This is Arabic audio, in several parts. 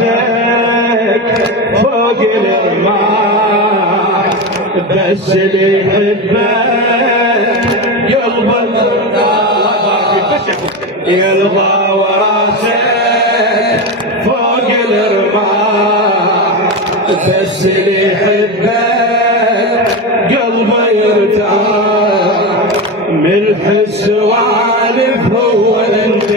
وراسك فوق الرماح، بس اللي يحبك قلبه يلغى وراسك فوق الرماح، بس اللي يحبك قلبه يرتاح. ملح السوالف هو انت،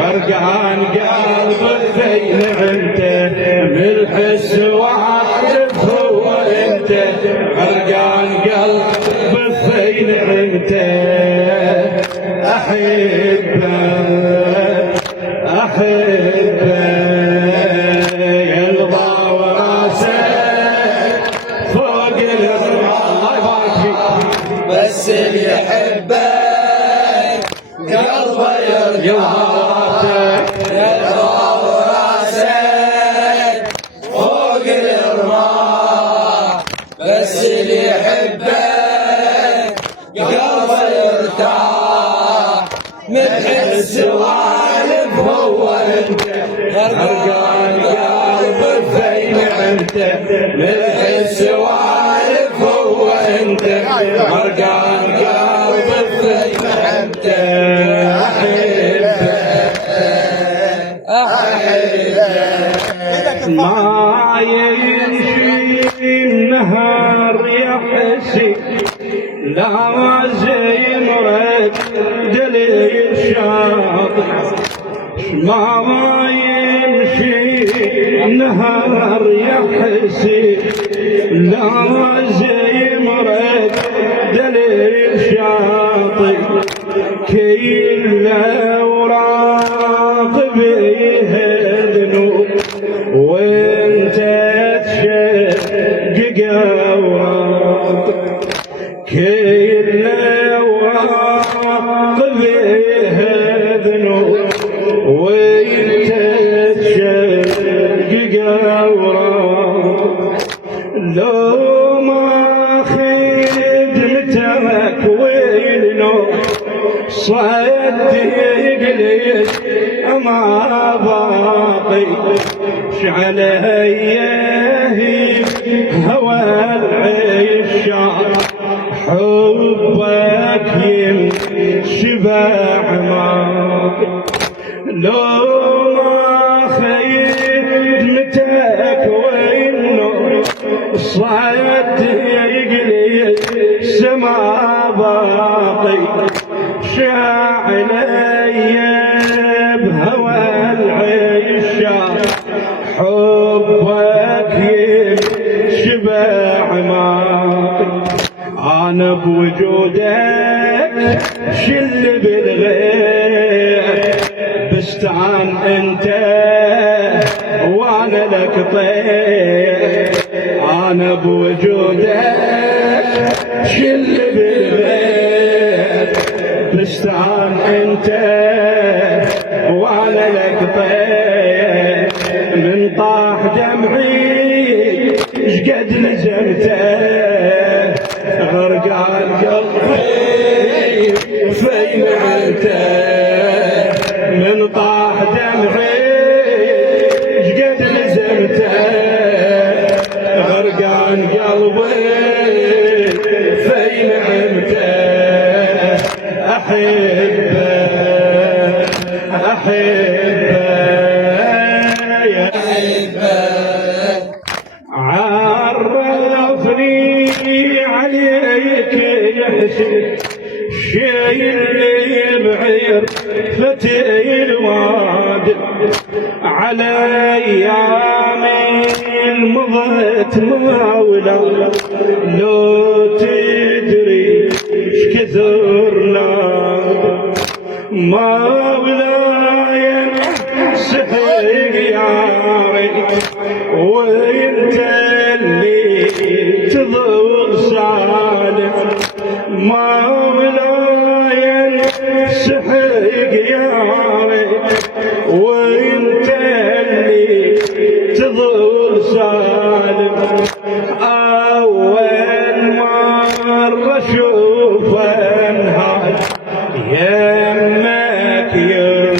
غرقان قلبك فين انت، ملح السوالف هو انت، غرقان قلبك فين انت. احبك احبك يلغى وراسك فوق الرماح. الله يبارك فيك. بس اللي يحبك قلبه يرتاح، يلغى وراسك فوق الرماح. بس اللي يحبك قلبه يرتاح. ملح السوالف هو انت، غرقان قلبك فين انت، ملح السوالف هو انت، غرقان قلبك فين انت. احبك ما يمشي النهار يحسي، لا زي مرد دليل شاطئ. ما يمشي النهار يحسي، لا زي مرد دليل شاطئ. كل اوراق بيها ذنوب وانت تشقق اوراق، كل اوراق بيها ذنوب وانت تشقق اوراق. لو ما خدمتك ويلنو صدق ليش ما باقي، شعلي هوى العشاق، حبك ينشبع معاك. لو ما خدمتك وينو صدق ليش ما باقي، شاعلي بهوى العشاق، حبك ينشبع معاك. انا بوجودك شل بالغير، بستعان انت وانا لك طير. انا بوجودك شل بالغير، بستعان انت وانا لك طير. من طاح دمعي شقد لزمته، غرقان قلبي فين انت. من طاح دمعي شقد لزمته، غرقان قلبي فين انت. احبك احبك يا احبك. عرفني عليك يا حسين، شايل بعير فتي الواد، على ايامي المضت ماولا. لو تدري شكثرنا مولاي سحق ياري، وانت اللي تضر سالم. مولاي سحق ياري، وانت اللي تضر سالم. اول مرة اشوف انهار يمك يرضى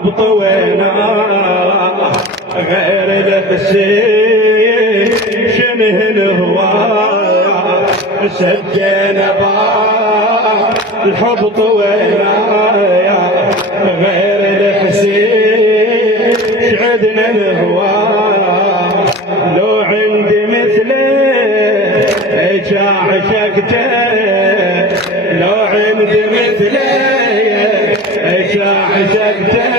الحبط وينه غير الحسين شنه الهوى سجينا باب الحبط وينه غير الحسين شعدنا الهوى لو عندي مثله عشقته لو عندي مثله عشقته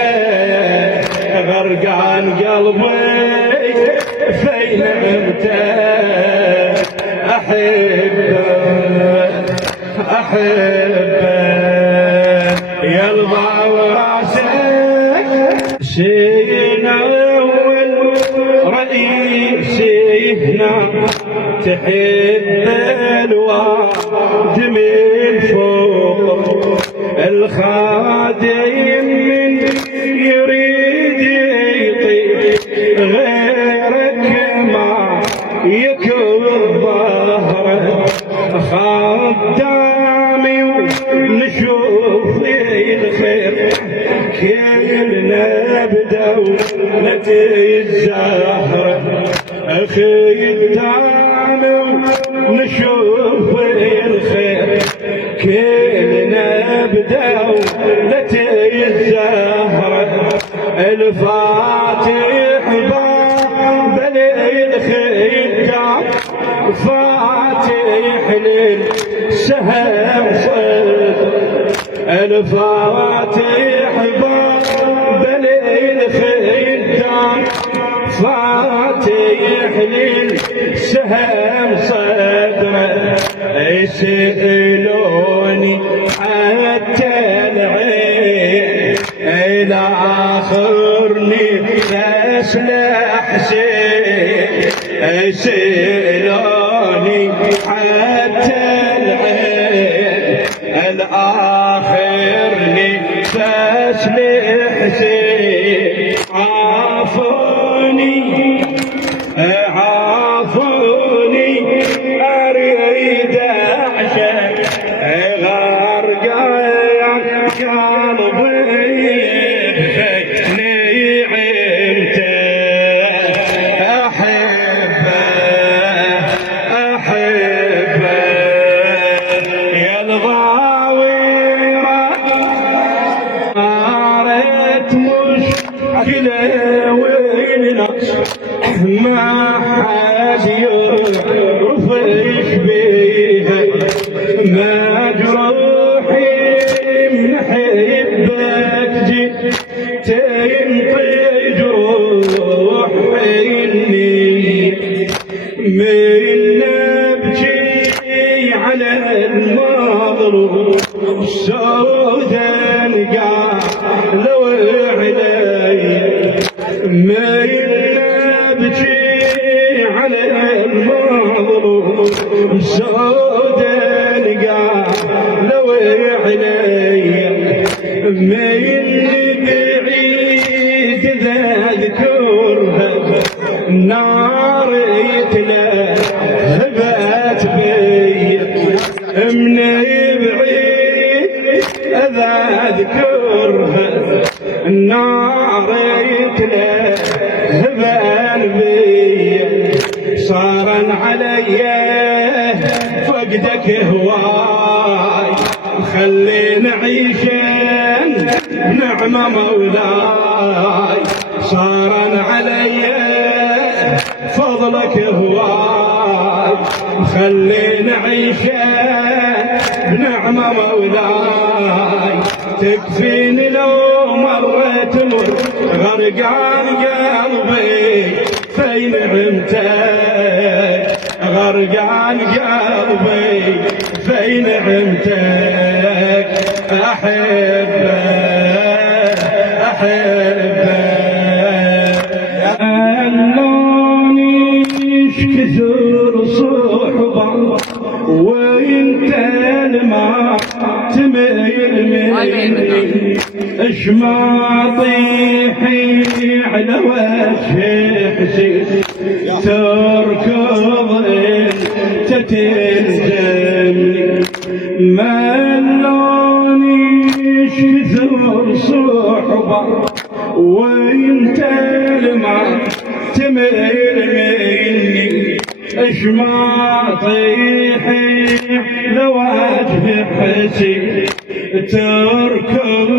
غرقان قلبي فين انت احبه يلضع وراسك سينا اول رئيسي هنا تحب الواد من فوق الخادم من يريد يطيح غيرك ما يكون ظهره خدامي ونشوف الخير كلنا بدولة الزهرة خدامي ونشوف الخير كلنا بدولة الزهرة الفاتح باب الخدام فاتح للسهم الفاتح باب الخدام فاتح للسهم صدره يسألوني حتى العين إلى آخرني نفس الحسين يسألوني حتى العين الآخرني نفس الحسين عافوني أريد أعشق غرقان قلبي نعمت أحبه يا الغاويرة صارت مشكلة ونقص ما حد يعرف ايش بيها مجروحي من حبك جيت تنطي جروح عيني من نبكي على المظلوم سودا قالوا علي من نبكي على المظلوم سودا قالوا علي من بعيد ذكرها نار يتلهبت بي من بعيد اذكرها النار يتلهبن بي صارا علي فقدك هواي خلينا عيشن نعمة مولاي صارا علي فضلك هواي خلينا عيشن نعمة مولاي تكفيني لو مرت مر غرقان قلبي فين عمتك غرقان قلبي فين عمتك أحبك علوني ايش كثر صحبة وانت ما تميل مني اش ما طيحي على وجه حسين تركض انت تلزمني ملوني ايش كثر صحبة وانت لما تميل مني اش ما طيحي لو اجهب حسي تركض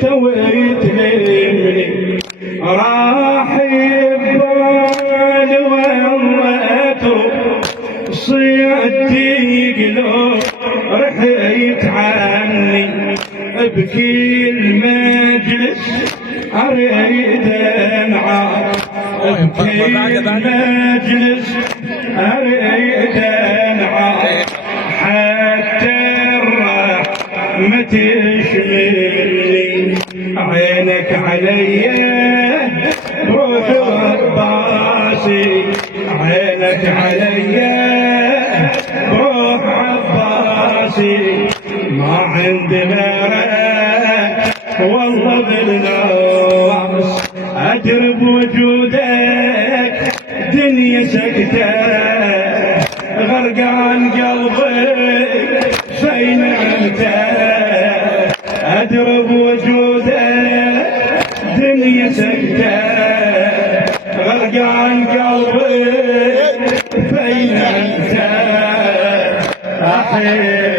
توي تهمني راح يبال وليته صيدي قلوب رحيت عني بكل مجلس اريد انعاف بكل مجلس اريد انعاف حتى الرحمة تشملني عينك علي روح عباسي عينك علي روح عباسي ما عندي غيرك والله بالناس أدرب وجودك دنيا سكتة غرقان قلبي فين انت أدرب وجودك دنيا سكتة غرقان قلبي فين انت أحب